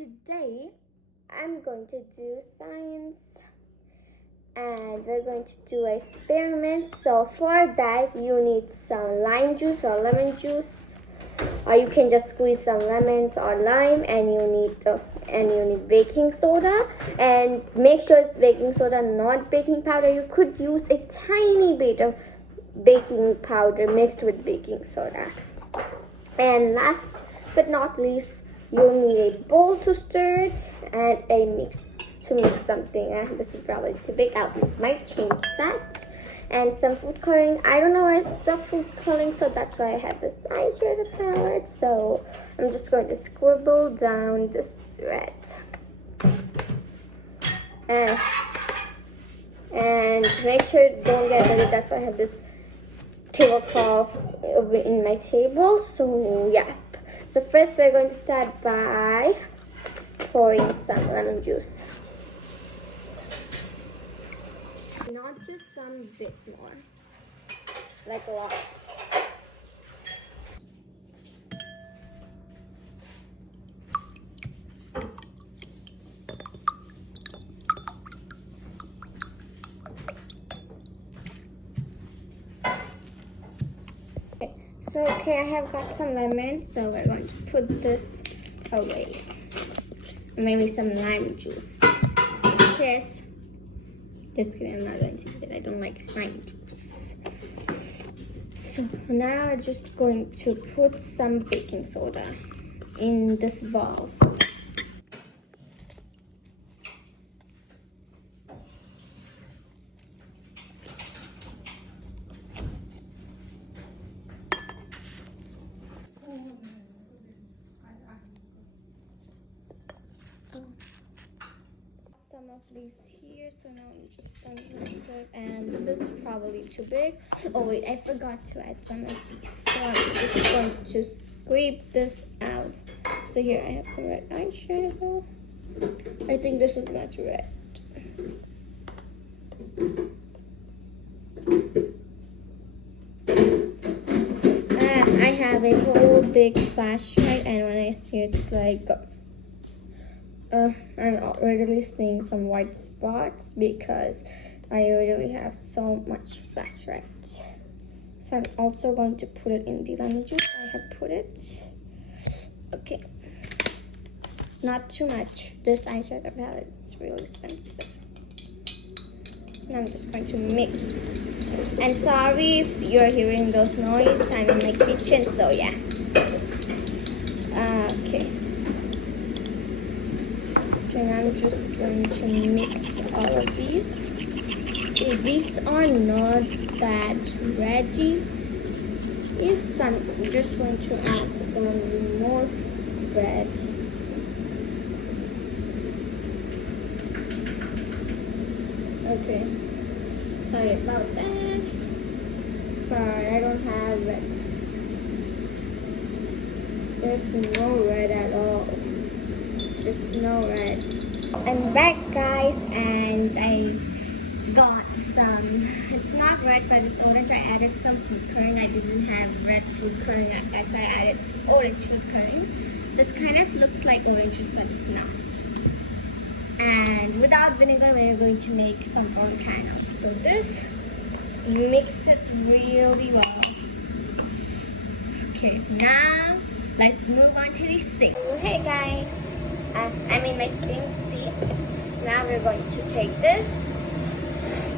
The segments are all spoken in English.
Today I'm going to do science and we're going to do an experiment. So for that you need some lime juice or lemon juice, or you can just squeeze some lemons or lime, and you need baking soda, and make sure it's baking soda, not baking powder. You could use a tiny bit of baking powder mixed with baking soda. And last but not least, you'll need a bowl to stir it and a mix to mix something. This is probably too big. I might change that. And some food coloring. I don't know where's the food coloring, so that's why I have this eyeshadow palette. So I'm just going to scribble down this red. And make sure it don't get dirty. That's why I have this tablecloth in my table. So yeah. So first we're going to start by pouring some lemon juice. Not just some bit more, like a lot. Okay, I have got some lemon, so we're going to put this away. Maybe some lime juice. Cheers. Just kidding, I'm not going to do that. I don't like lime juice. So now I'm just going to put some baking soda in this bowl. Some of these here, so now I'm just going to mix it, and this is probably too big. Oh wait, I forgot to add some of these, so I'm just going to scrape this out. So here I have some red eyeshadow. I think this is much red. I have a whole big flashlight, and when I see it, it's like I'm already seeing some white spots because I already have so much flashlight. So I'm also going to put it in the lemon juice. I have put it. Okay. Not too much. This eyeshadow palette is really expensive. And I'm just going to mix. And sorry if you're hearing those noises. I'm in my kitchen, so yeah. Okay. And I'm just going to mix all of these. Okay, these are not that ready. So I'm just going to add some more bread. Okay, sorry about that, but I don't have red. There's no red at all. There's no red. I'm back, guys, and I got some, it's not red but it's orange. I added some food coloring. I didn't have red food coloring, so I added orange food coloring. This kind of looks like orange juice, but it's not. And without vinegar we're going to make some volcano. So this, mix it really well. Okay, now let's move on to the sink. Hey guys, I'm in my sink. See, now we're going to take this.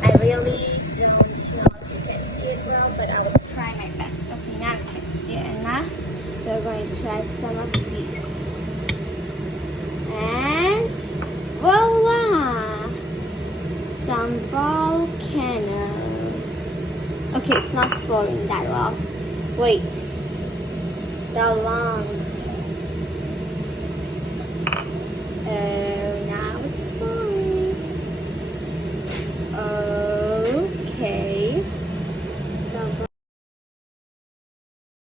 I really don't know if you can see it well, but I will try my best. Okay, now you can see it, and now we're going to add some of these. And voila! Some volcano. Okay, it's not spoiling that well. Wait. The long